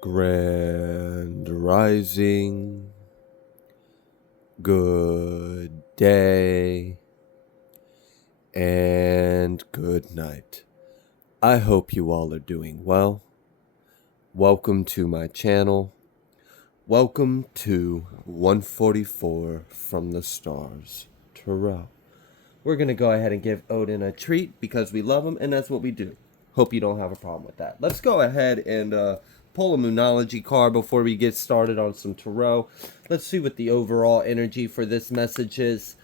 Grand Rising, good day, and good night. I hope you all are doing well. Welcome to my channel. Welcome to 144 from the Stars, Tarot. We're going to go ahead and give Odin a treat because we love him, and that's what we do. Hope you don't have a problem with that. Let's go ahead and pull a Moonology card before we get started on some Tarot. Let's see what the overall energy for this message is.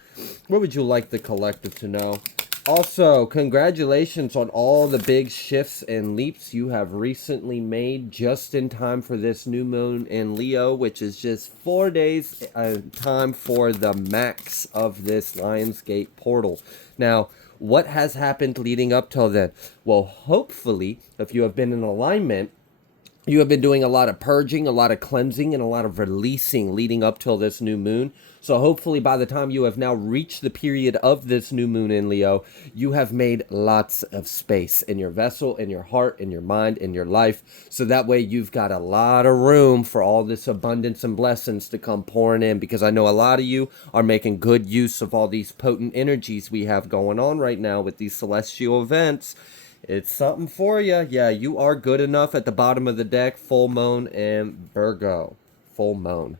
What would you like the collective to know? Also, congratulations on all the big shifts and leaps you have recently made just in time for this new moon in Leo, which is just 4 days time for the max of this Lionsgate portal. Now, what has happened leading up till then? Well, hopefully, if you have been in alignment, you have been doing a lot of purging, a lot of cleansing, and a lot of releasing leading up till this new moon. So hopefully by the time you have now reached the period of this new moon in Leo, you have made lots of space in your vessel, in your heart, in your mind, in your life. So that way you've got a lot of room for all this abundance and blessings to come pouring in, because I know a lot of you are making good use of all these potent energies we have going on right now with these celestial events. It's something for you. Yeah, you are good enough at the bottom of the deck. Full moon and Virgo. Full moon.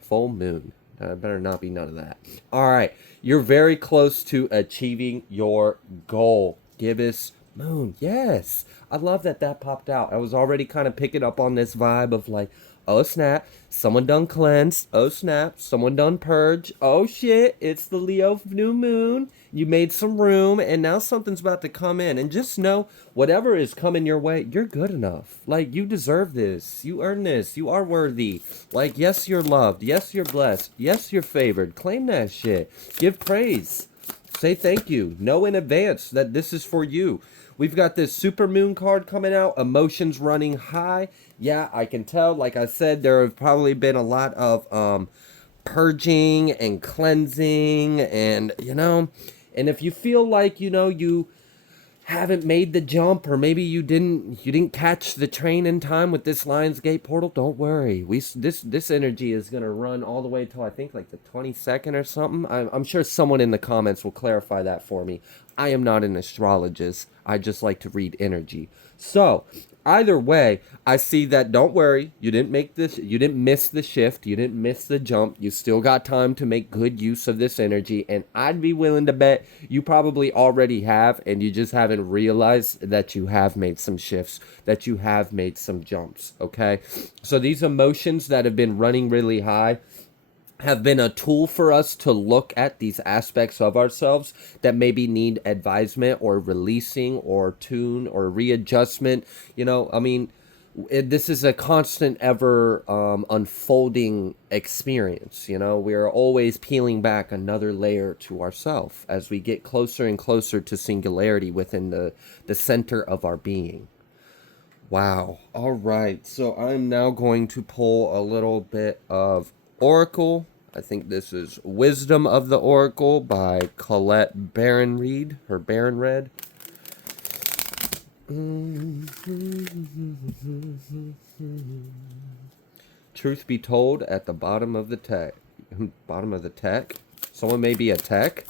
Better not be none of that. All right. You're very close to achieving your goal. Gibbous moon. Yes. I love that that popped out. I was already kind of picking up on this vibe of like, oh snap, someone done cleansed. Oh snap, someone done purge. Oh shit, it's the Leo new moon. You made some room, and now something's about to come in. And just know, whatever is coming your way, you're good enough. Like, you deserve this. You earn this. You are worthy. Like, yes, you're loved. Yes, you're blessed. Yes, you're favored. Claim that shit. Give praise. Say thank you. Know in advance that this is for you. We've got this super moon card coming out. Emotions running high. Yeah, I can tell. Like I said, there have probably been a lot of purging and cleansing, and and if you feel like you haven't made the jump, or maybe you didn't catch the train in time with this Lionsgate portal, don't worry. This energy is gonna run all the way till I think like the 22nd or something. I'm sure someone in the comments will clarify that for me. I am not an astrologist. I just like to read energy. So either way, I see that, don't worry, you didn't miss the shift, you didn't miss the jump, you still got time to make good use of this energy, and I'd be willing to bet you probably already have, and you just haven't realized that you have made some shifts, that you have made some jumps, okay? So these emotions that have been running really high have been a tool for us to look at these aspects of ourselves that maybe need advisement or releasing or tune or readjustment. This is a constant ever unfolding experience. We are always peeling back another layer to ourselves as we get closer and closer to singularity within the center of our being. Wow. All right. So I'm now going to pull a little bit of Oracle. I think this is Wisdom of the Oracle by Colette Baron Reed, her Baron Red. Truth be told, at the bottom of the tech. Bottom of the tech? Someone may be a tech?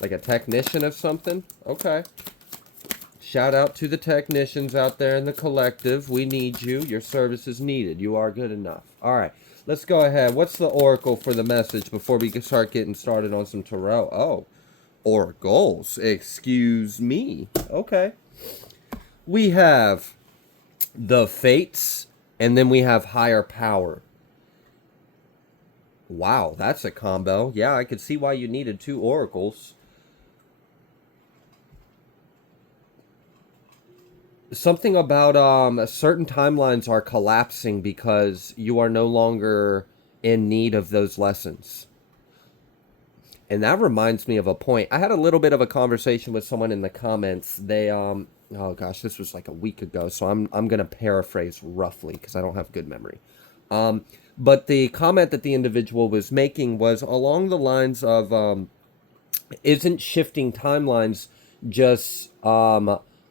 Like a technician of something? Okay. Shout out to the technicians out there in the collective. We need you. Your service is needed. You are good enough. All right. Let's go ahead. What's the oracle for the message before we start getting started on some tarot? Oh, oracles. Excuse me. Okay. We have the fates, and then we have higher power. Wow, that's a combo. Yeah, I could see why you needed two oracles. Something about certain timelines are collapsing because you are no longer in need of those lessons. And that reminds me of a point. I had a little bit of a conversation with someone in the comments. They oh gosh, this was like a week ago, so I'm going to paraphrase roughly because I don't have good memory. But the comment that the individual was making was along the lines of isn't shifting timelines just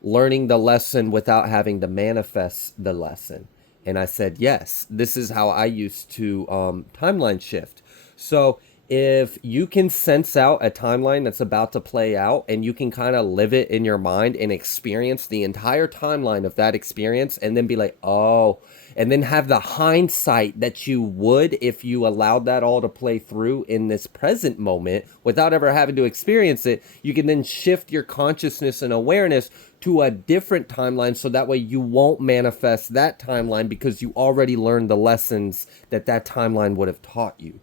learning the lesson without having to manifest the lesson? And I said, yes, this is how I used to timeline shift. So if you can sense out a timeline that's about to play out and you can kind of live it in your mind and experience the entire timeline of that experience and then be like, oh, and then have the hindsight that you would if you allowed that all to play through in this present moment without ever having to experience it, you can then shift your consciousness and awareness to a different timeline so that way you won't manifest that timeline because you already learned the lessons that that timeline would have taught you.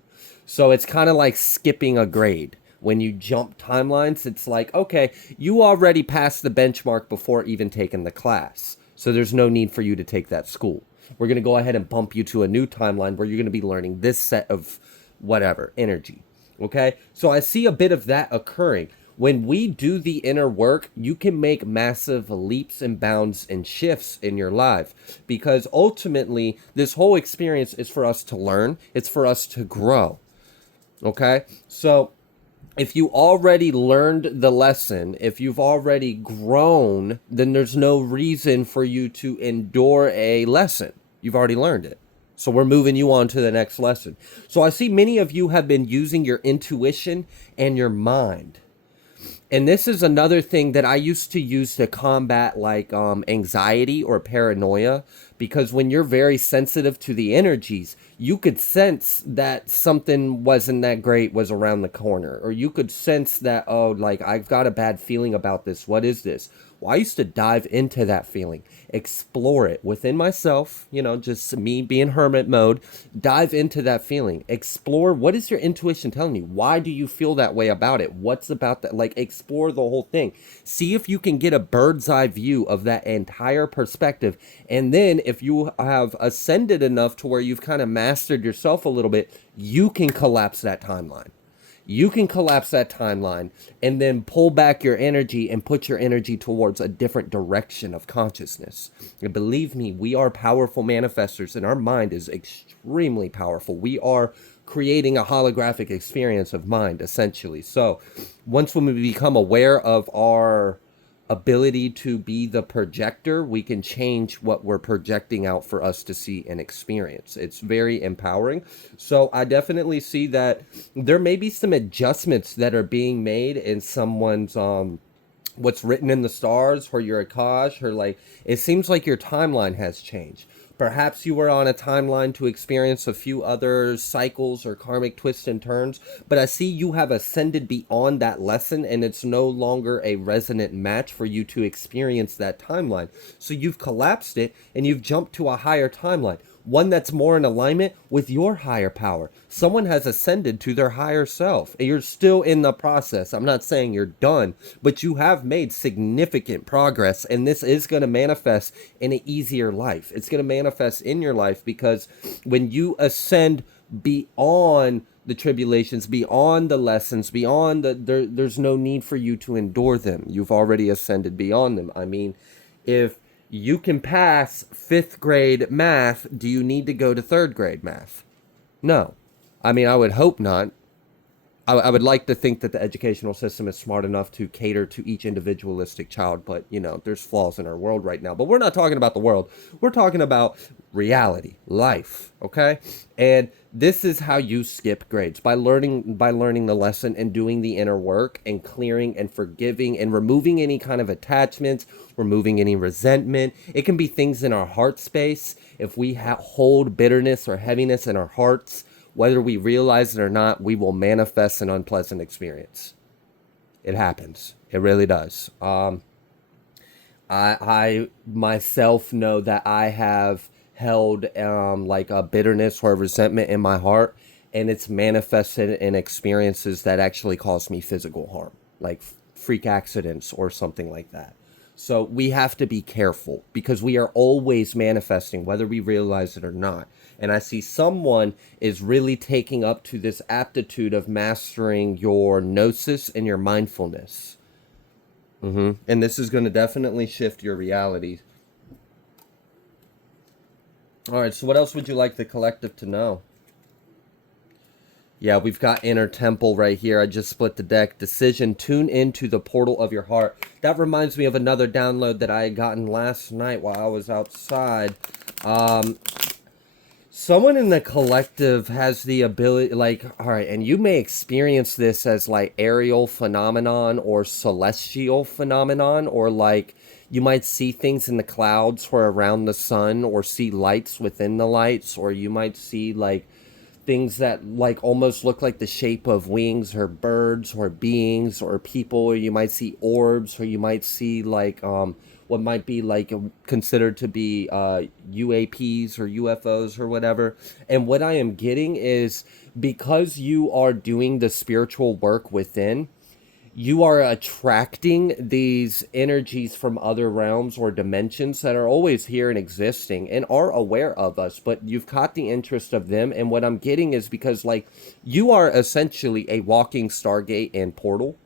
So it's kind of like skipping a grade. When you jump timelines, it's like, okay, you already passed the benchmark before even taking the class. So there's no need for you to take that school. We're going to go ahead and bump you to a new timeline where you're going to be learning this set of whatever, energy. Okay? So I see a bit of that occurring. When we do the inner work, you can make massive leaps and bounds and shifts in your life because ultimately this whole experience is for us to learn. It's for us to grow. Okay? So if you already learned the lesson, if you've already grown, then there's no reason for you to endure a lesson. You've already learned it. So we're moving you on to the next lesson. So I see many of you have been using your intuition and your mind. And this is another thing that I used to use to combat like anxiety or paranoia, because when you're very sensitive to the energies, you could sense that something wasn't that great was around the corner, or you could sense that, oh, like I've got a bad feeling about this. What is this? Well, I used to dive into that feeling, explore it within myself, you know, just me being hermit mode, dive into that feeling, explore what is your intuition telling you? Why do you feel that way about it? What's about that? Like, explore the whole thing. See if you can get a bird's eye view of that entire perspective. And then if you have ascended enough to where you've kind of mastered yourself a little bit, you can collapse that timeline. You can collapse that timeline and then pull back your energy and put your energy towards a different direction of consciousness. And believe me, we are powerful manifestors and our mind is extremely powerful. We are creating a holographic experience of mind, essentially. So once when we become aware of our ability to be the projector, we can change what we're projecting out for us to see and experience. It's very empowering. So I definitely see that there may be some adjustments that are being made in someone's what's written in the stars, or your Akash, or like it seems like your timeline has changed. Perhaps you were on a timeline to experience a few other cycles or karmic twists and turns, but I see you have ascended beyond that lesson and it's no longer a resonant match for you to experience that timeline. So you've collapsed it and you've jumped to a higher timeline, one that's more in alignment with your higher power. Someone has ascended to their higher self. You're still in the process. I'm not saying you're done, but you have made significant progress, and this is going to manifest in an easier life. It's going to manifest in your life because when you ascend beyond the tribulations, beyond the lessons, beyond there's no need for you to endure them. You've already ascended beyond them. I mean, if you can pass 5th grade math, do you need to go to 3rd grade math? No. I mean, I would hope not. I would like to think that the educational system is smart enough to cater to each individualistic child, but, you know, there's flaws in our world right now. But we're not talking about the world. We're talking about reality, life, okay? And this is how you skip grades, by learning the lesson and doing the inner work and clearing and forgiving and removing any kind of attachments, removing any resentment. It can be things in our heart space. If we hold bitterness or heaviness in our hearts, whether we realize it or not, we will manifest an unpleasant experience. It happens. It really does. I myself know that I have held like a bitterness or a resentment in my heart, and it's manifested in experiences that actually cause me physical harm, like freak accidents or something like that. So we have to be careful because we are always manifesting, whether we realize it or not. And I see someone is really taking up to this aptitude of mastering your gnosis and your mindfulness. And this is going to definitely shift your reality. All right, so what else would you like the collective to know? Yeah, we've got Inner Temple right here. I just split the deck. Decision, tune into the portal of your heart. That reminds me of another download that I had gotten last night while I was outside. Someone in the collective has the ability, like, all right, and you may experience this as like aerial phenomenon or celestial phenomenon, or like you might see things in the clouds or around the sun, or see lights within the lights, or you might see like things that like almost look like the shape of wings or birds or beings or people, or you might see orbs, or you might see like what might be like considered to be UAPs or UFOs or whatever. And what I am getting is, because you are doing the spiritual work within, you are attracting these energies from other realms or dimensions that are always here and existing and are aware of us, but you've caught the interest of them. And what I'm getting is, because like you are essentially a walking stargate and portal.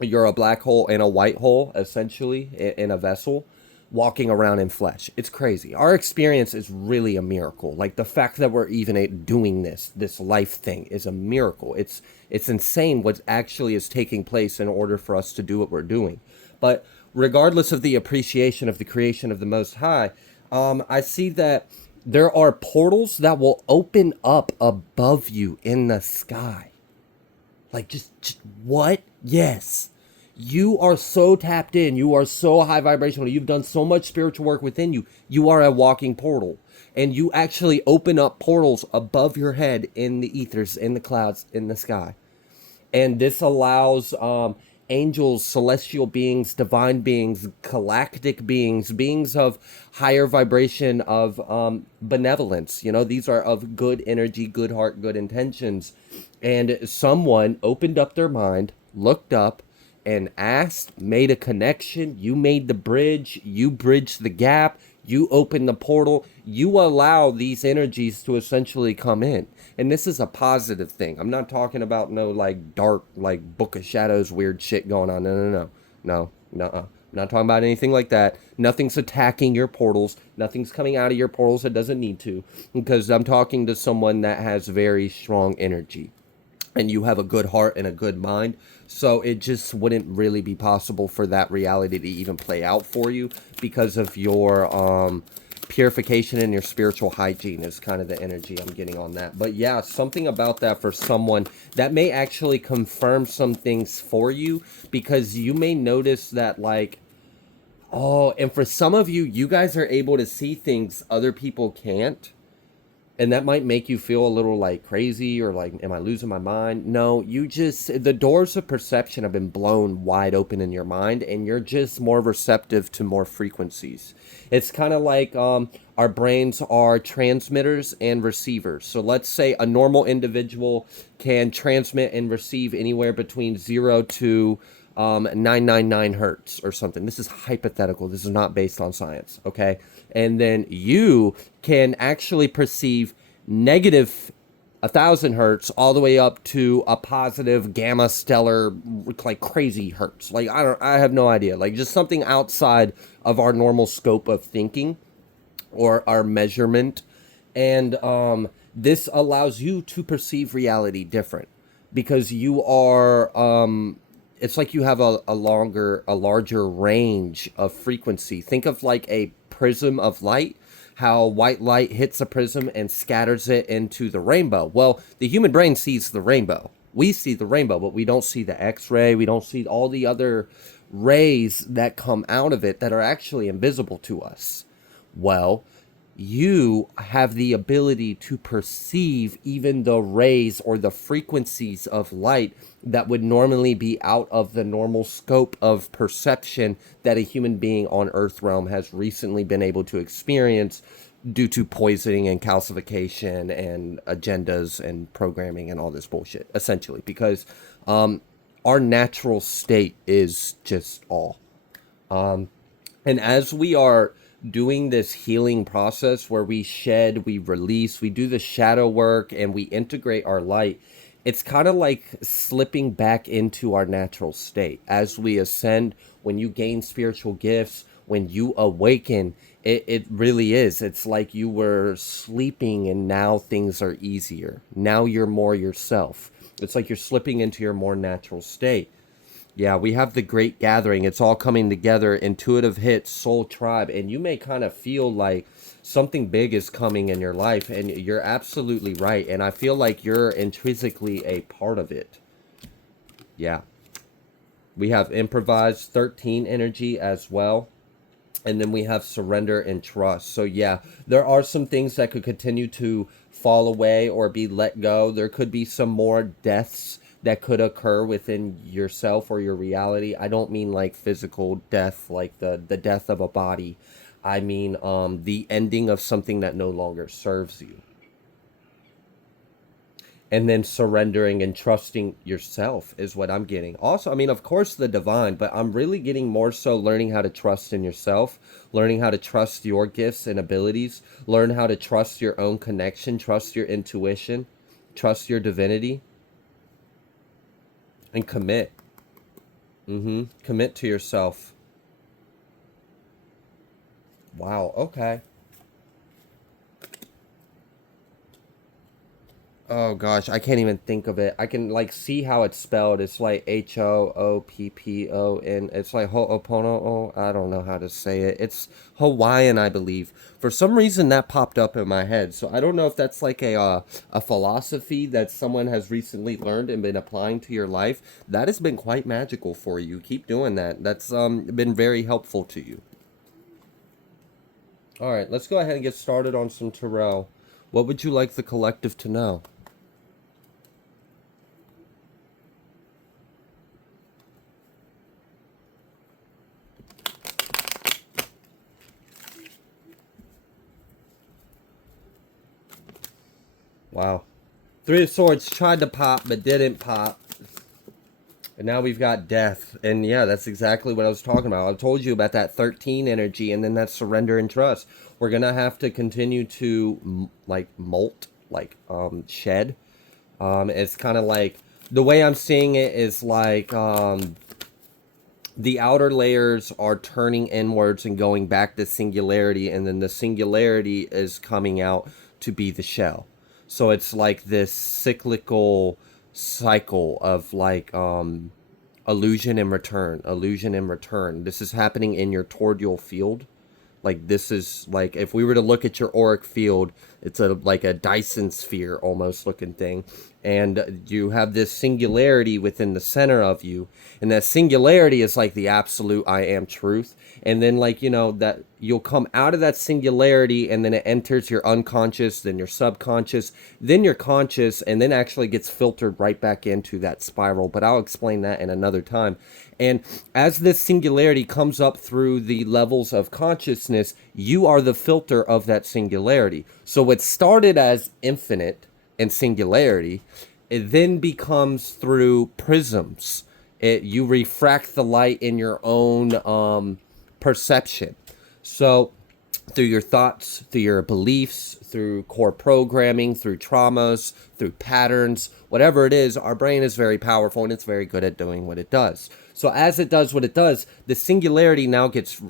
You're a black hole and a white hole, essentially, in a vessel, walking around in flesh. It's crazy. Our experience is really a miracle. Like the fact that we're even doing this life thing is a miracle. It's insane what actually is taking place in order for us to do what we're doing. But regardless of the appreciation of the creation of the Most High, I see that there are portals that will open up above you in the sky. Like, just what? Yes. You are so tapped in. You are so high vibrational. You've done so much spiritual work within you. You are a walking portal. And you actually open up portals above your head in the ethers, in the clouds, in the sky. And this allows angels, celestial beings, divine beings, galactic beings, beings of higher vibration, of benevolence. You know, these are of good energy, good heart, good intentions. And someone opened up their mind, looked up, and asked, made a connection. You made the bridge. You bridged the gap. You open the portal. You allow these energies to essentially come in. And this is a positive thing. I'm not talking about no like dark, like Book of Shadows weird shit going on. No. I'm not talking about anything like that. Nothing's attacking your portals. Nothing's coming out of your portals that doesn't need to. Because I'm talking to someone that has very strong energy. And you have a good heart and a good mind. So it just wouldn't really be possible for that reality to even play out for you, because of your purification and your spiritual hygiene is kind of the energy I'm getting on that. But yeah, something about that for someone that may actually confirm some things for you, because you may notice that like, oh, and for some of you, you guys are able to see things other people can't. And that might make you feel a little like crazy or like, am I losing my mind? No, you just, the doors of perception have been blown wide open in your mind, and you're just more receptive to more frequencies. It's kind of like our brains are transmitters and receivers. So let's say a normal individual can transmit and receive anywhere between 0 to 999 hertz or something. This is hypothetical. This is not based on science, okay? And then you can actually perceive negative 1,000 hertz all the way up to a positive gamma stellar, like crazy hertz. Like I have no idea. Like just something outside of our normal scope of thinking or our measurement. And this allows you to perceive reality different, because you are it's like you have a larger range of frequency. Think of like a prism of light, how white light hits a prism and scatters it into the rainbow. Well, the human brain sees the rainbow. We see the rainbow, but we don't see the X-ray. We don't see all the other rays that come out of it that are actually invisible to us. Well, you have the ability to perceive even the rays or the frequencies of light that would normally be out of the normal scope of perception that a human being on Earth realm has recently been able to experience due to poisoning and calcification and agendas and programming and all this bullshit, essentially, because our natural state is just all. And as we are doing this healing process where we shed, we release, we do the shadow work, and we integrate our light, it's kind of like slipping back into our natural state. As we ascend, when you gain spiritual gifts, when you awaken, it really is. It's like you were sleeping and now things are easier. Now you're more yourself. It's like you're slipping into your more natural state. Yeah, we have the great gathering. It's all coming together. Intuitive hits, soul tribe, and you may kind of feel like something big is coming in your life, and you're absolutely right. And I feel like you're intrinsically a part of it. Yeah. We have improvised 13 energy as well. And then we have surrender and trust. So yeah, there are some things that could continue to fall away or be let go. There could be some more deaths that could occur within yourself or your reality. I don't mean like physical death, like the death of a body. I mean the ending of something that no longer serves you. And then surrendering and trusting yourself is what I'm getting. Also, I mean, of course, the divine, but I'm really getting more so learning how to trust in yourself, learning how to trust your gifts and abilities, learn how to trust your own connection, trust your intuition, trust your divinity, and commit. Commit to yourself. Wow, okay. Oh gosh, I can't even think of it. I can like see how it's spelled. It's like Hooppoon. It's like Ho'opono'o. I don't know how to say it. It's Hawaiian, I believe. For some reason, that popped up in my head. So I don't know if that's like a philosophy that someone has recently learned and been applying to your life. That has been quite magical for you. Keep doing that. That's been very helpful to you. All right, let's go ahead and get started on some Terrell. What would you like the collective to know? Wow. Three of Swords tried to pop, but didn't pop. And now we've got death. And yeah, that's exactly what I was talking about. I told you about that 13 energy and then that surrender and trust. We're going to have to continue to like molt, like shed. It's kind of like the way I'm seeing it is like the outer layers are turning inwards and going back to singularity, and then the singularity is coming out to be the shell. So it's like this cyclical cycle of like illusion and return, illusion and return. This is happening in your tordial field. Like this is like if we were to look at your auric field, it's a like a Dyson sphere almost looking thing, and you have this singularity within the center of you, and that singularity is like the absolute I am truth. And then like that you'll come out of that singularity, and then it enters your unconscious, then your subconscious, then your conscious, and then actually gets filtered right back into that spiral. But I'll explain that in another time. And as this singularity comes up through the levels of consciousness, you are the filter of that singularity. So what started as infinite and singularity, it then becomes through prisms. You refract the light in your own perception. So through your thoughts, through your beliefs, through core programming, through traumas, through patterns, whatever it is, our brain is very powerful and it's very good at doing what it does. So as it does what it does, the singularity now gets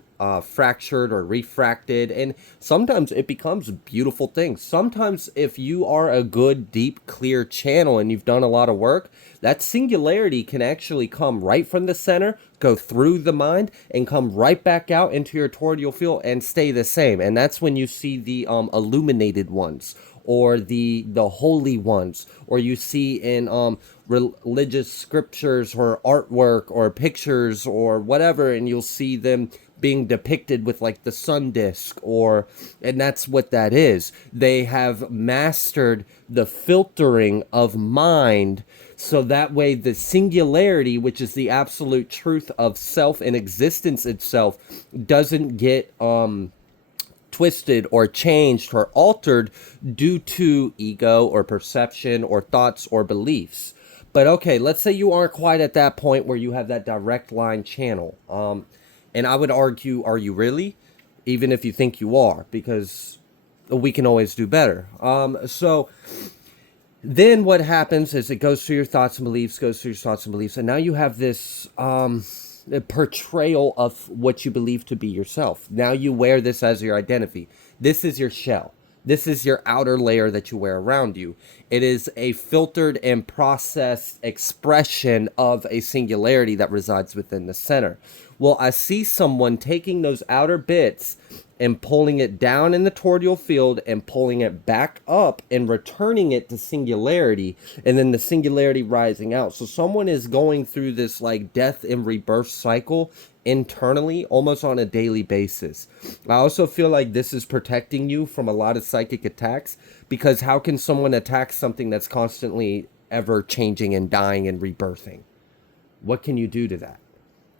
fractured or refracted, and sometimes it becomes beautiful things. Sometimes if you are a good, deep, clear channel and you've done a lot of work, that singularity can actually come right from the center, go through the mind, and come right back out into your tordial field and stay the same. And that's when you see the illuminated ones, or the holy ones, or you see in religious scriptures or artwork or pictures or whatever, and you'll see them being depicted with like the sun disk, and that's what that is. They have mastered the filtering of mind, so that way the singularity, which is the absolute truth of self and existence itself, doesn't get twisted or changed or altered due to ego or perception or thoughts or beliefs. But okay, let's say you aren't quite at that point where you have that direct line channel. And I would argue, are you really? Even if you think you are, because we can always do better. So then what happens is it goes through your thoughts and beliefs, goes through your thoughts and beliefs, and now you have this a portrayal of what you believe to be yourself. Now you wear this as your identity. This is your shell. This is your outer layer that you wear around you. It is a filtered and processed expression of a singularity that resides within the center. Well, I see someone taking those outer bits and pulling it down in the toroidal field and pulling it back up and returning it to singularity, and then the singularity rising out. So someone is going through this like death and rebirth cycle internally almost on a daily basis. I also feel like this is protecting you from a lot of psychic attacks, because how can someone attack something that's constantly ever changing and dying and rebirthing? What can you do to that?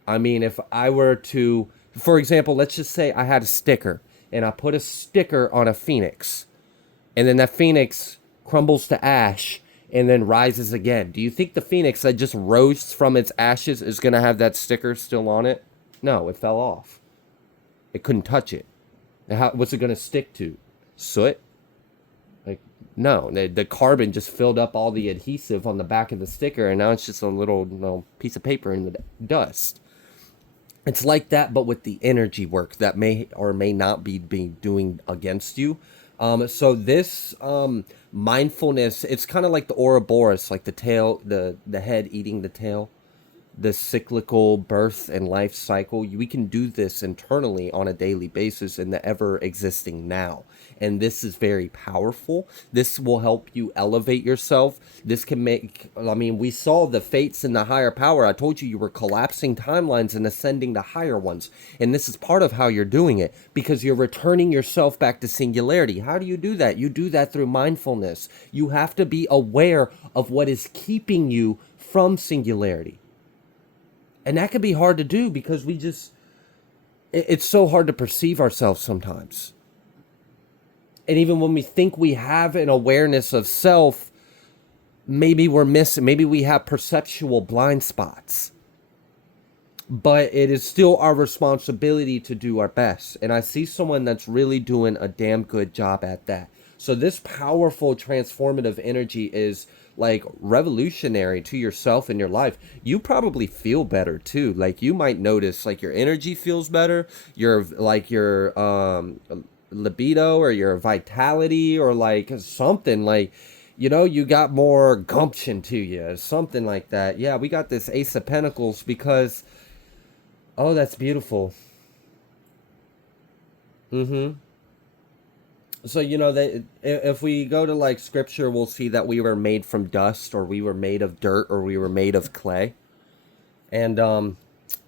I mean, if I were to, for example, let's just say I had a sticker and I put a sticker on a phoenix, and then that phoenix crumbles to ash and then rises again. Do you think the phoenix that just rose from its ashes is going to have that sticker still on it? No, it fell off. It couldn't touch it. What's it going to stick to? Soot? Like, no, the carbon just filled up all the adhesive on the back of the sticker, and now it's just a little piece of paper in the dust. It's like that, but with the energy work that may or may not be doing against you. So this mindfulness, it's kind of like the Ouroboros, like the tail, the head eating the tail, the cyclical birth and life cycle. We can do this internally on a daily basis in the ever existing now. And this is very powerful. This will help you elevate yourself. This can make, I mean, we saw the fates in the higher power. I told you were collapsing timelines and ascending to higher ones. And this is part of how you're doing it, because you're returning yourself back to singularity. How do you do that? You do that through mindfulness. You have to be aware of what is keeping you from singularity. And that can be hard to do, because it's so hard to perceive ourselves sometimes. And even when we think we have an awareness of self, maybe we're missing, maybe we have perceptual blind spots. But it is still our responsibility to do our best. And I see someone that's really doing a damn good job at that. So this powerful transformative energy is like revolutionary to yourself and your life. You probably feel better too. Like you might notice like your energy feels better, your libido or your vitality, or like something like, you got more gumption to you, something like that. Yeah, we got this Ace of Pentacles because, oh, that's beautiful. So, if we go to like scripture, we'll see that we were made from dust, or we were made of dirt, or we were made of clay. And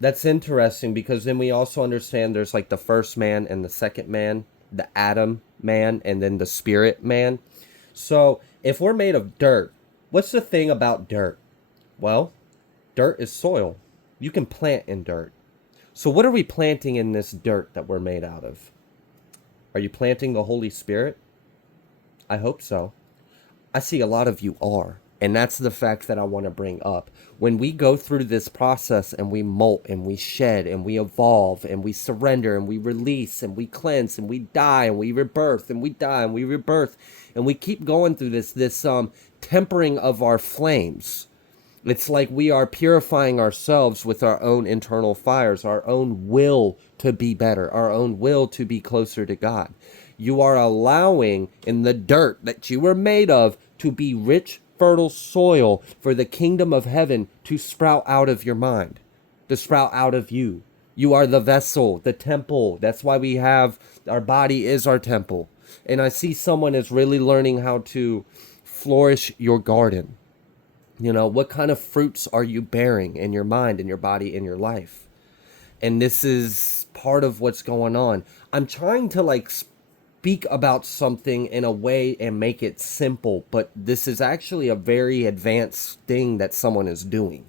that's interesting, because then we also understand there's like the first man and the second man, the Adam man, and then the spirit man. So if we're made of dirt, what's the thing about dirt? Well, dirt is soil. You can plant in dirt. So what are we planting in this dirt that we're made out of? Are you planting the Holy Spirit? I hope so. I see a lot of you are. And that's the fact that I want to bring up. When we go through this process and we molt and we shed and we evolve and we surrender and we release and we cleanse and we die and we rebirth and we die and we rebirth, and we keep going through this tempering of our flames. It's like we are purifying ourselves with our own internal fires, our own will to be better, our own will to be closer to God. You are allowing in the dirt that you were made of to be rich, fertile soil for the kingdom of heaven to sprout out of your mind, to sprout out of you. You are the vessel, the temple. That's why we have, our body is our temple. And I see someone is really learning how to flourish your garden. What kind of fruits are you bearing in your mind, in your body, in your life? And this is part of what's going on. I'm trying to like speak about something in a way and make it simple, but this is actually a very advanced thing that someone is doing.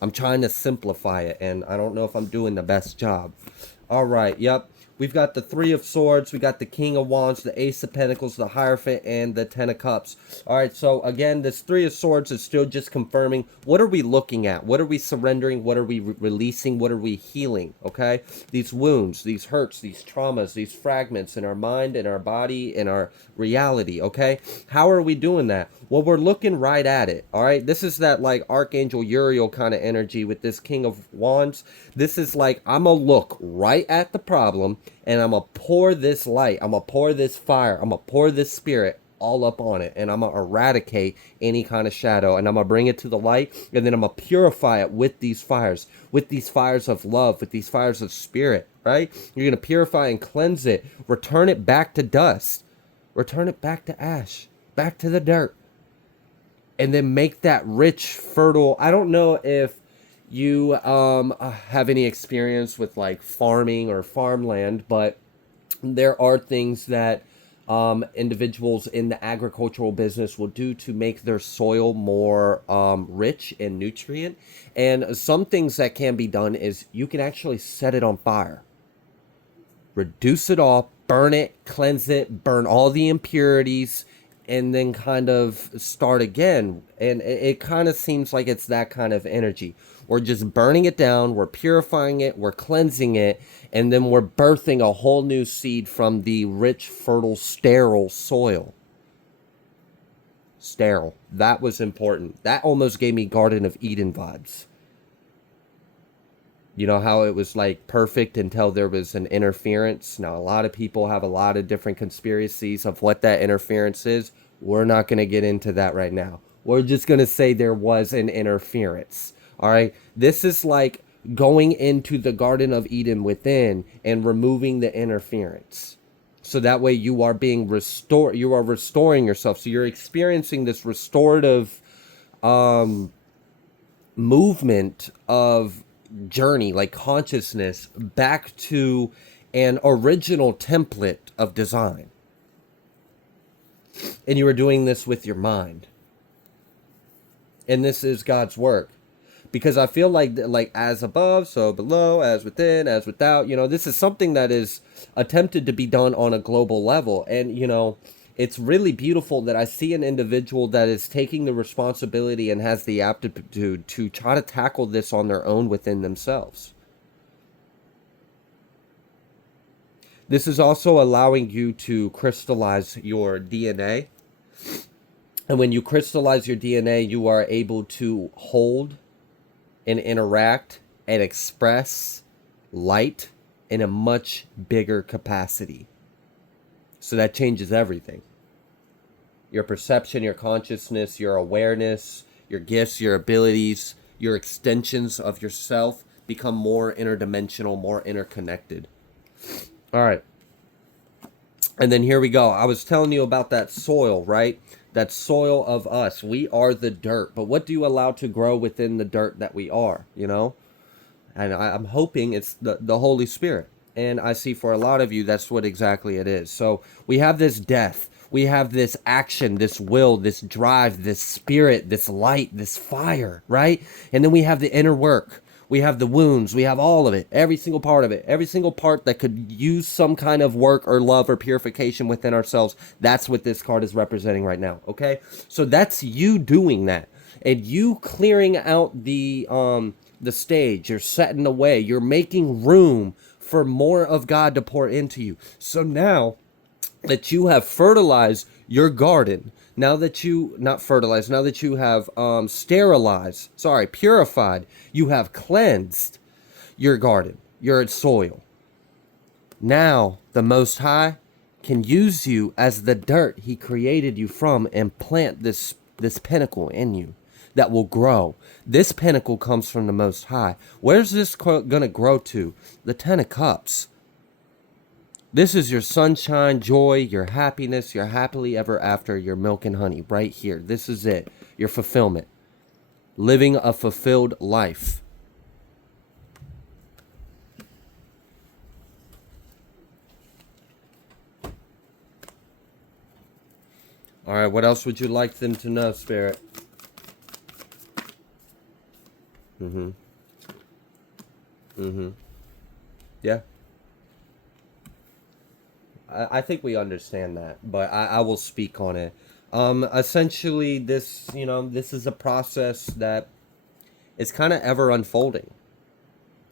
I'm trying to simplify it, and I don't know if I'm doing the best job. All right, yep. We've got the Three of Swords, we got the King of Wands, the Ace of Pentacles, the Hierophant, and the Ten of Cups. All right, so again, this Three of Swords is still just confirming, what are we looking at? What are we surrendering? What are we releasing? What are we healing? Okay, these wounds, these hurts, these traumas, these fragments in our mind, in our body, in our reality. Okay, how are we doing that? Well, we're looking right at it. All right, this is that like Archangel Uriel kind of energy with this King of Wands. This is like, I'm gonna look right at the problem, and I'm gonna pour this light, I'm gonna pour this fire, I'm gonna pour this spirit all up on it, and I'm gonna eradicate any kind of shadow, and I'm gonna bring it to the light, and then I'm gonna purify it with these fires of love, with these fires of spirit, right? You're gonna purify and cleanse it, return it back to dust, return it back to ash, back to the dirt, and then make that rich, fertile. I don't know if you have any experience with like farming or farmland, but there are things that individuals in the agricultural business will do to make their soil more rich in nutrient. And some things that can be done is you can actually set it on fire, reduce it all, burn it, cleanse it, burn all the impurities, and then kind of start again. And it kind of seems like it's that kind of energy. We're just burning it down, we're purifying it, we're cleansing it, and then we're birthing a whole new seed from the rich, fertile, sterile soil. Sterile. That was important. That almost gave me Garden of Eden vibes. You know how it was like perfect until there was an interference? Now, a lot of people have a lot of different conspiracies of what that interference is. We're not going to get into that right now. We're just going to say there was an interference. All right. This is like going into the Garden of Eden within and removing the interference. So that way you are being restored. You are restoring yourself. So you're experiencing this restorative movement of journey, like consciousness, back to an original template of design. And you are doing this with your mind. And this is God's work. Because I feel like as above, so below, as within, as without, you know, this is something that is attempted to be done on a global level. And, you know, it's really beautiful that I see an individual that is taking the responsibility and has the aptitude to try to tackle this on their own within themselves. This is also allowing you to crystallize your DNA. And when you crystallize your DNA, you are able to hold and interact and express light in a much bigger capacity. So that changes everything. Your perception, your consciousness, your awareness, your gifts, your abilities, your extensions of yourself become more interdimensional, more interconnected. All right. And then here we go. I was telling you about that soil, right? That soil of us. We are the dirt. But what do you allow to grow within the dirt that we are, you know? And I'm hoping it's the Holy Spirit. And I see for a lot of you, that's what exactly it is. So we have this death. We have this action, this will, this drive, this spirit, this light, this fire, right? And then we have the inner work. We have the wounds. We have all of it, every single part of it, every single part that could use some kind of work or love or purification within ourselves. That's what this card is representing right now, okay? So that's you doing that. And you clearing out the stage. You're setting the way. You're making room for more of God to pour into you. So now that you have fertilized your garden, now that you, not fertilized, now that you have purified, you have cleansed your garden, your soil. Now the Most High can use you as the dirt he created you from and plant this pinnacle in you that will grow. This pinnacle comes from the Most High. Where's this going to grow to? The Ten of Cups. This is your sunshine, joy, your happiness, your happily ever after, your milk and honey right here. This is it. Your fulfillment. Living a fulfilled life. All right, what else would you like them to know, Spirit? Yeah. I think we understand that, but I will speak on it. Essentially, this is a process that is kind of ever unfolding.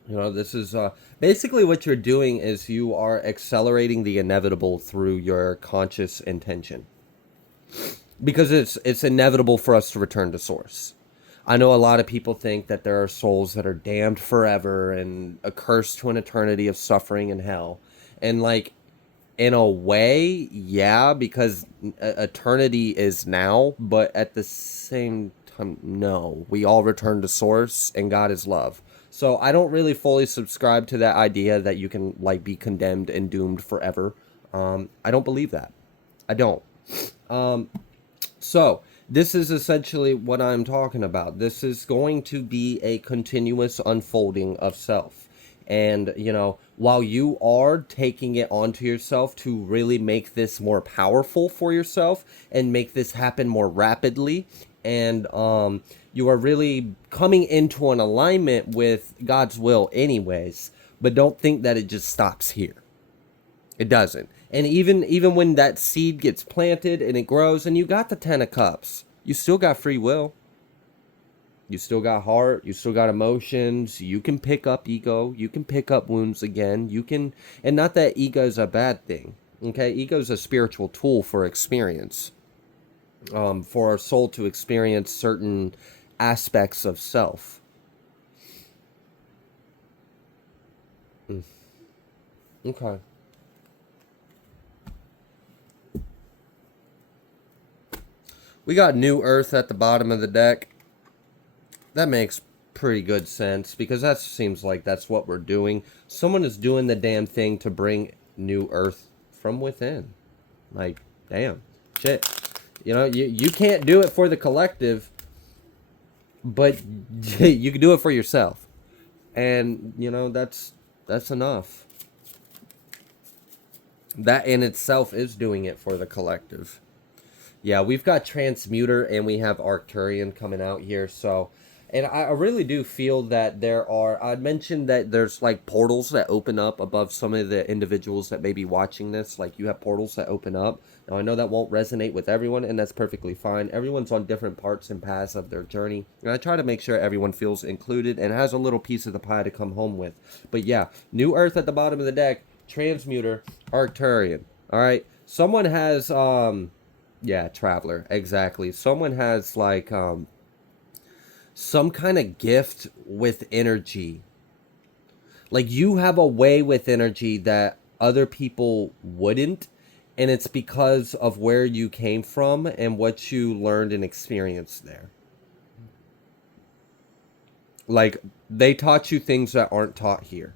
This is basically what you're doing is you are accelerating the inevitable through your conscious intention, because it's inevitable for us to return to source. I know a lot of people think that there are souls that are damned forever and accursed to an eternity of suffering and hell. And like, in a way, yeah, because eternity is now, but at the same time, no. We all return to source and God is love. So I don't really fully subscribe to that idea that you can like be condemned and doomed forever. I don't believe that. I don't. So, this is essentially what I'm talking about. This is going to be a continuous unfolding of self. And, while you are taking it onto yourself to really make this more powerful for yourself and make this happen more rapidly, and you are really coming into an alignment with God's will, anyways, but don't think that it just stops here. It doesn't. And even when that seed gets planted and it grows and you got the 10 of cups, you still got free will. You still got heart, you still got emotions. You can pick up ego, you can pick up wounds again. You can, and not that ego is a bad thing. Okay? Ego is a spiritual tool for experience. For our soul to experience certain aspects of self. Okay. We got New Earth at the bottom of the deck. That makes pretty good sense, because that seems like that's what we're doing. Someone is doing the damn thing to bring New Earth from within. Like, damn. Shit. You can't do it for the collective, but you can do it for yourself. And, that's enough. That in itself is doing it for the collective. Yeah, we've got Transmuter and we have Arcturian coming out here, so... And I really do feel that I'd mentioned that there's like portals that open up above some of the individuals that may be watching this. Like, you have portals that open up. Now, I know that won't resonate with everyone, and that's perfectly fine. Everyone's on different parts and paths of their journey. And I try to make sure everyone feels included and has a little piece of the pie to come home with. But yeah, New Earth at the bottom of the deck, Transmuter, Arcturian. All right. Someone has, yeah, Traveler. Exactly. Someone has like, some kind of gift with energy. Like, you have a way with energy that other people wouldn't, and it's because of where you came from and what you learned and experienced there. Like, they taught you things that aren't taught here.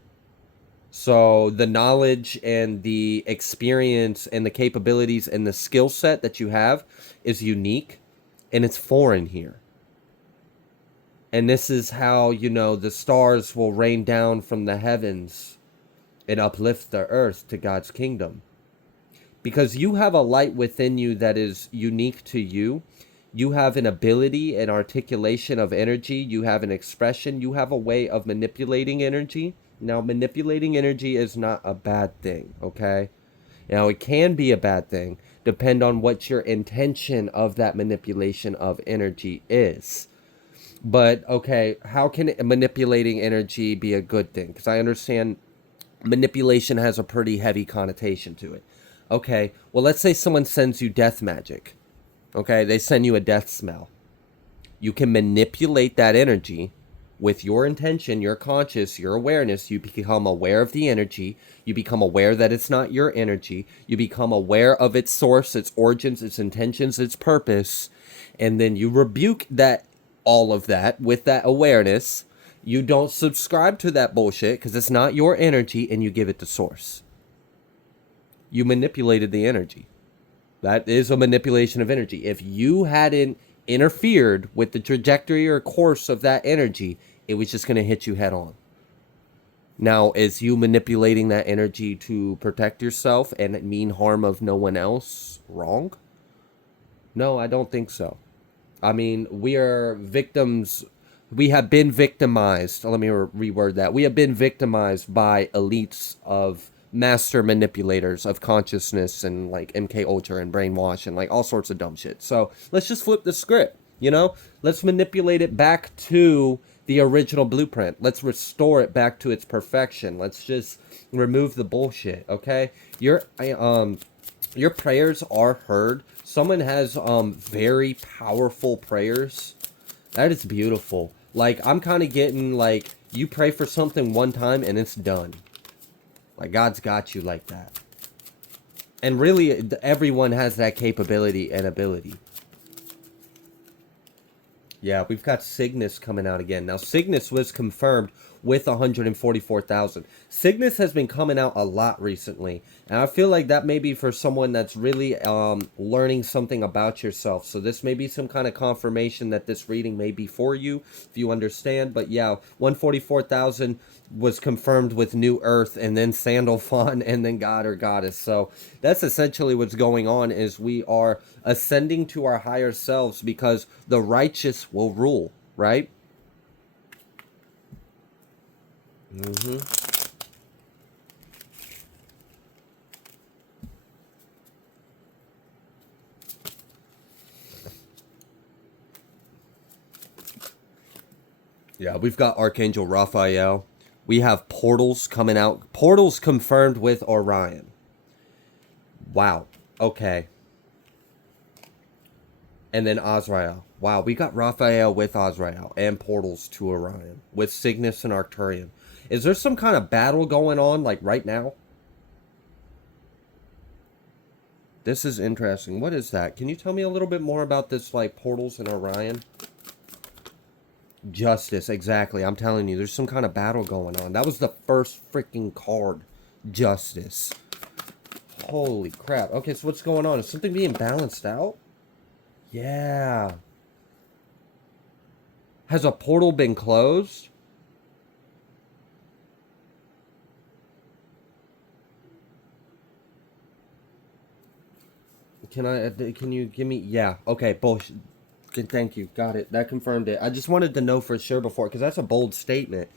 So the knowledge and the experience and the capabilities and the skill set that you have is unique, and it's foreign here. And this is how, the stars will rain down from the heavens and uplift the earth to God's kingdom. Because you have a light within you that is unique to you. You have an ability, an articulation of energy. You have an expression. You have a way of manipulating energy. Now, manipulating energy is not a bad thing, okay? Now, it can be a bad thing, depend on what your intention of that manipulation of energy is. But, okay, how can manipulating energy be a good thing? Because I understand manipulation has a pretty heavy connotation to it. Okay, well, let's say someone sends you death magic. Okay, they send you a death smell. You can manipulate that energy with your intention, your conscious, your awareness. You become aware of the energy. You become aware that it's not your energy. You become aware of its source, its origins, its intentions, its purpose. And then you rebuke that, all of that, with that awareness. You don't subscribe to that bullshit because it's not your energy, and you give it to source. You manipulated the energy. That is a manipulation of energy. If you hadn't interfered with the trajectory or course of that energy, it was just going to hit you head on. Now, is you manipulating that energy to protect yourself and mean harm of no one else wrong? No, I don't think so. I mean, we are victims. We have been victimized. Let me reword that. We have been victimized by elites of master manipulators of consciousness and like MK Ultra and brainwash and like all sorts of dumb shit. So let's just flip the script, you know? Let's manipulate it back to the original blueprint. Let's restore it back to its perfection. Let's just remove the bullshit, okay? Your prayers are heard. Someone has very powerful prayers. That is beautiful. Like, I'm kind of getting like, you pray for something one time and it's done. Like, God's got you like that. And really, everyone has that capability and ability. Yeah, we've got Cygnus coming out again. Now, Cygnus was confirmed with 144,000. Cygnus has been coming out a lot recently. And I feel like that may be for someone that's really learning something about yourself. So this may be some kind of confirmation that this reading may be for you, if you understand. But yeah, 144,000 was confirmed with New Earth and then Sandalphon and then God or Goddess. So that's essentially what's going on, is we are ascending to our higher selves because the righteous will rule, right? Yeah, we've got Archangel Raphael. We have portals coming out. Portals confirmed with Orion. Wow. Okay. And then Azrael. Wow, we got Raphael with Azrael and portals to Orion with Cygnus and Arcturian. Is there some kind of battle going on like right now? This is interesting. What is that? Can you tell me a little bit more about this, like, portals and Orion? Justice, exactly. I'm telling you, there's some kind of battle going on. That was the first freaking card. Justice. Holy crap. Okay, so what's going on? Is something being balanced out? Yeah. Has a portal been closed? Can you give me, yeah, okay, bullshit. Thank you, got it, that confirmed it. I just wanted to know for sure before, because that's a bold statement.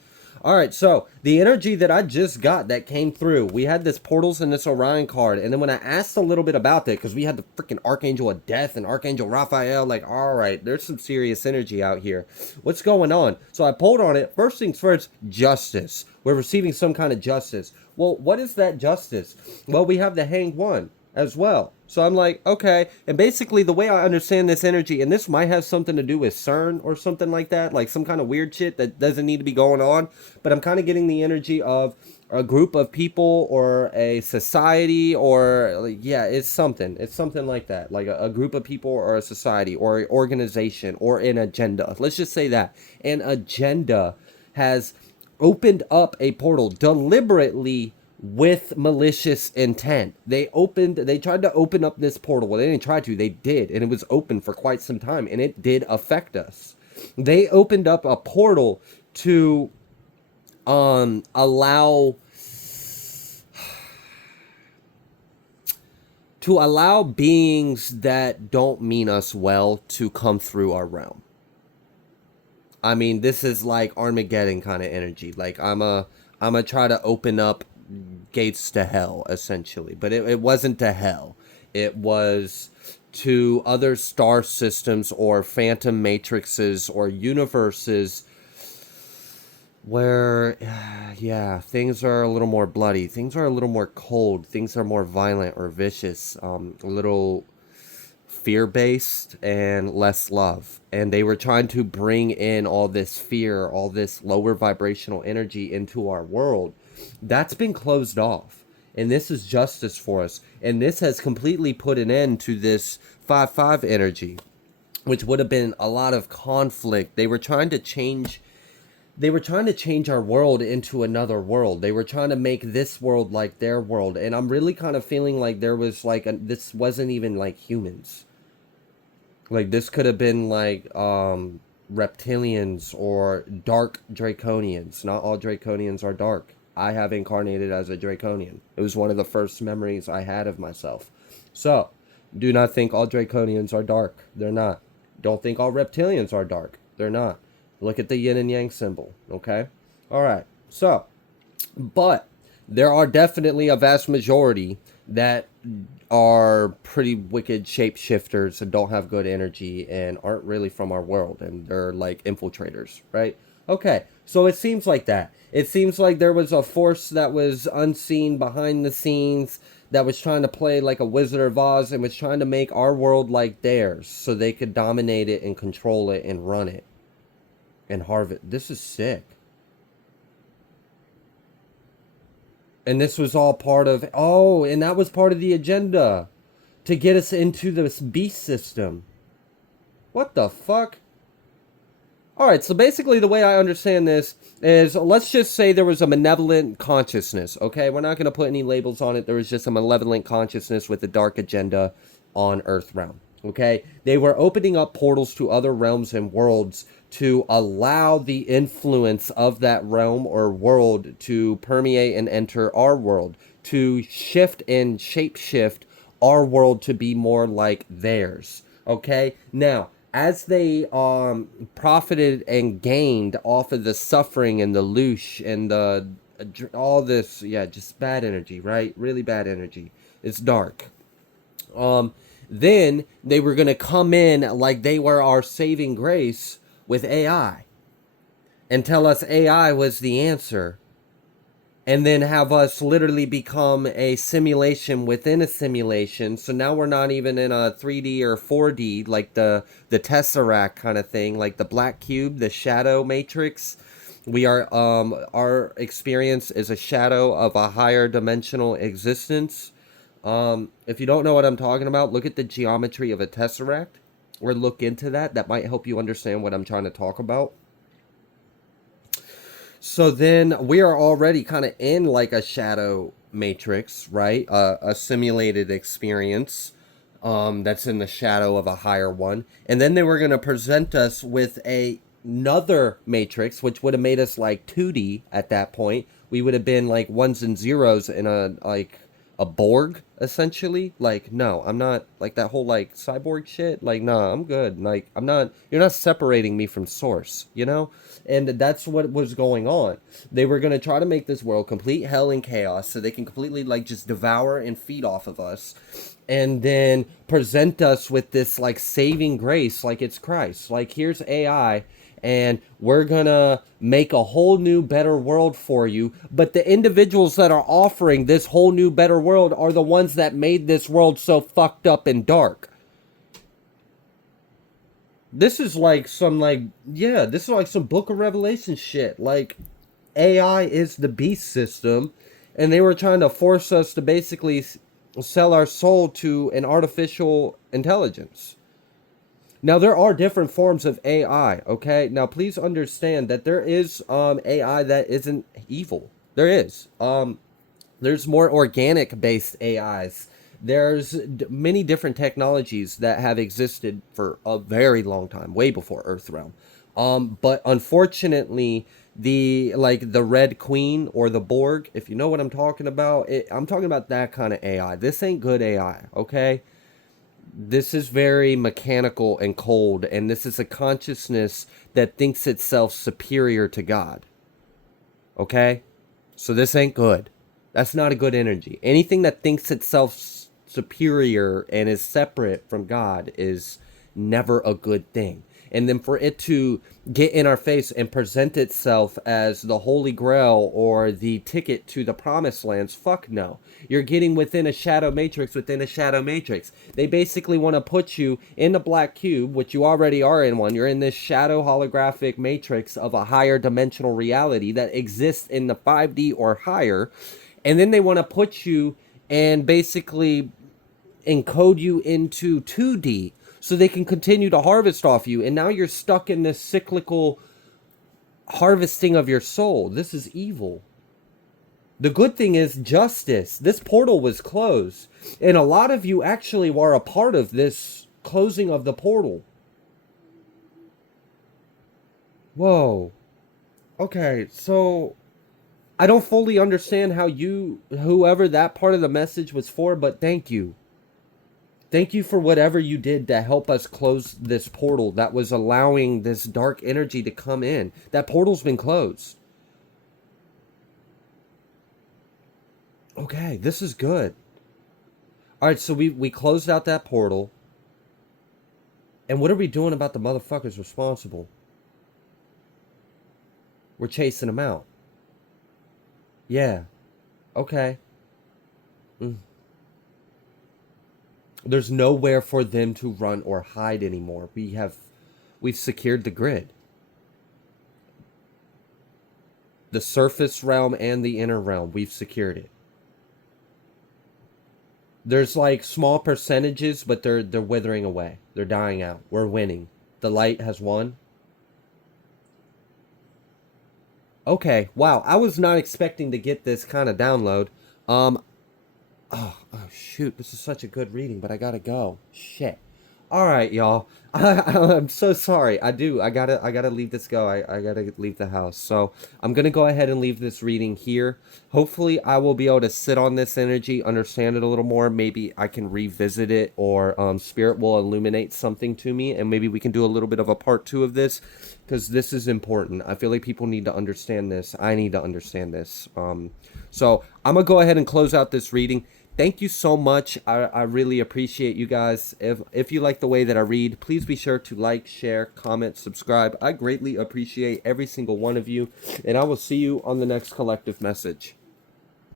All right, so the energy that I just got that came through, we had this portals and this Orion card, and then when I asked a little bit about that, because we had the freaking Archangel of Death and Archangel Raphael, like, all right, there's some serious energy out here. What's going on? So I pulled on it. First things first, justice. We're receiving some kind of justice. Well, what is that justice? Well, we have the Hanged One as well. So I'm like, okay. And basically the way I understand this energy, and this might have something to do with CERN or something like that, like some kind of weird shit that doesn't need to be going on, but I'm kind of getting the energy of a group of people or a society, or like, yeah, it's something like that, like a group of people or a society or an organization or an agenda. Let's just say that an agenda has opened up a portal deliberately with malicious intent. They tried to open up this portal. Well, they didn't try to, they did, and it was open for quite some time, and it did affect us. They opened up a portal to allow beings that don't mean us well to come through our realm. I mean, this is like Armageddon kind of energy. Like, I'm a try to open up gates to hell, essentially. But it wasn't to hell. It was to other star systems or phantom matrices or universes where, yeah, things are a little more bloody. Things are a little more cold. Things are more violent or vicious. A little fear-based and less love. And they were trying to bring in all this fear, all this lower vibrational energy into our world. That's been closed off, and this is justice for us, and this has completely put an end to this 5-5 energy, which would have been a lot of conflict. They were trying to change our world into another world. They were trying to make this world like their world, and I'm really kind of feeling like there was like this wasn't even like humans. Like, this could have been like reptilians or dark draconians. Not all draconians are dark. I have incarnated as a draconian. It was one of the first memories I had of myself. So, do not think all draconians are dark. They're not. Don't think all reptilians are dark. They're not. Look at the yin and yang symbol, okay? All right. So, but there are definitely a vast majority that are pretty wicked shapeshifters and don't have good energy and aren't really from our world, and they're like infiltrators, right? Okay, so it seems like that. It seems like there was a force that was unseen behind the scenes that was trying to play like a Wizard of Oz and was trying to make our world like theirs so they could dominate it and control it and run it and harvest. This is sick. And this was all part of, oh, and that was part of the agenda to get us into this beast system. What the fuck? All right, so basically the way I understand this is, let's just say there was a malevolent consciousness, okay? We're not going to put any labels on it. There was just a malevolent consciousness with a dark agenda on Earth realm, okay? They were opening up portals to other realms and worlds to allow the influence of that realm or world to permeate and enter our world, to shift and shapeshift our world to be more like theirs, okay? Now, as they profited and gained off of the suffering and the loosh and the all this, yeah, just bad energy, right? Really bad energy. It's dark. Then they were going to come in like they were our saving grace with AI and tell us AI was the answer, and then have us literally become a simulation within a simulation. So now we're not even in a 3D or 4D like the Tesseract kind of thing, like the black cube, the shadow matrix. We are our experience is a shadow of a higher dimensional existence. If you don't know what I'm talking about, look at the geometry of a Tesseract or look into that. That might help you understand what I'm trying to talk about. So then we are already kind of in like a shadow matrix, right? A simulated experience that's in the shadow of a higher one. And then they were going to present us with another matrix, which would have made us like 2D at that point. We would have been like ones and zeros in a Borg, essentially. Like, no, I'm not, like that whole like cyborg shit. Like, nah, I'm good. Like, I'm not, you're not separating me from source, you know? And that's what was going on. They were going to try to make this world complete hell and chaos so they can completely like just devour and feed off of us, and then present us with this like saving grace like it's Christ. Like, here's AI and we're gonna make a whole new better world for you. But the individuals that are offering this whole new better world are the ones that made this world so fucked up and dark. This is like some like, yeah, this is like some Book of Revelation shit. Like, AI is the beast system, and they were trying to force us to basically sell our soul to an artificial intelligence. Now, there are different forms of AI, okay? Now, please understand that there is AI that isn't evil. There is. There's more organic-based AIs. There's many different technologies that have existed for a very long time, way before Earthrealm. But unfortunately, the Red Queen or the Borg, if you know what I'm talking about, I'm talking about that kind of AI. This ain't good AI, okay? This is very mechanical and cold, and this is a consciousness that thinks itself superior to God. Okay? So this ain't good. That's not a good energy. Anything that thinks itself superior and is separate from God is never a good thing. And then for it to get in our face and present itself as the Holy Grail or the ticket to the promised lands, fuck no. You're getting within a shadow matrix within a shadow matrix. They basically want to put you in the black cube, which you already are in one. You're in this shadow holographic matrix of a higher dimensional reality that exists in the 5D or higher. And then they want to put you and basically encode you into 2D so they can continue to harvest off you. And now you're stuck in this cyclical harvesting of your soul. This is evil. The good thing is justice. This portal was closed, and a lot of you actually were a part of this closing of the portal. Whoa. Okay, so I don't fully understand how whoever that part of the message was for, but thank you. Thank you for whatever you did to help us close this portal that was allowing this dark energy to come in. That portal's been closed. Okay, this is good. All right, so we closed out that portal. And what are we doing about the motherfuckers responsible? We're chasing them out. Yeah. Okay. Mm. There's nowhere for them to run or hide anymore. We've secured the grid. The surface realm and the inner realm, we've secured it. There's like small percentages, but they're withering away. They're dying out. We're winning. The light has won. Okay, wow. I was not expecting to get this kind of download. Um, oh shoot, this is such a good reading, but I gotta go. Shit. All right, y'all. I'm so sorry. I gotta leave this go. I gotta leave the house. So I'm gonna go ahead and leave this reading here. Hopefully, I will be able to sit on this energy, understand it a little more. Maybe I can revisit it, or Spirit will illuminate something to me, and maybe we can do a little bit of a part 2 of this, because this is important. I feel like people need to understand this. I need to understand this. So I'm gonna go ahead and close out this reading. Thank you so much. I really appreciate you guys. If you like the way that I read, please be sure to like, share, comment, subscribe. I greatly appreciate every single one of you, and I will see you on the next collective message.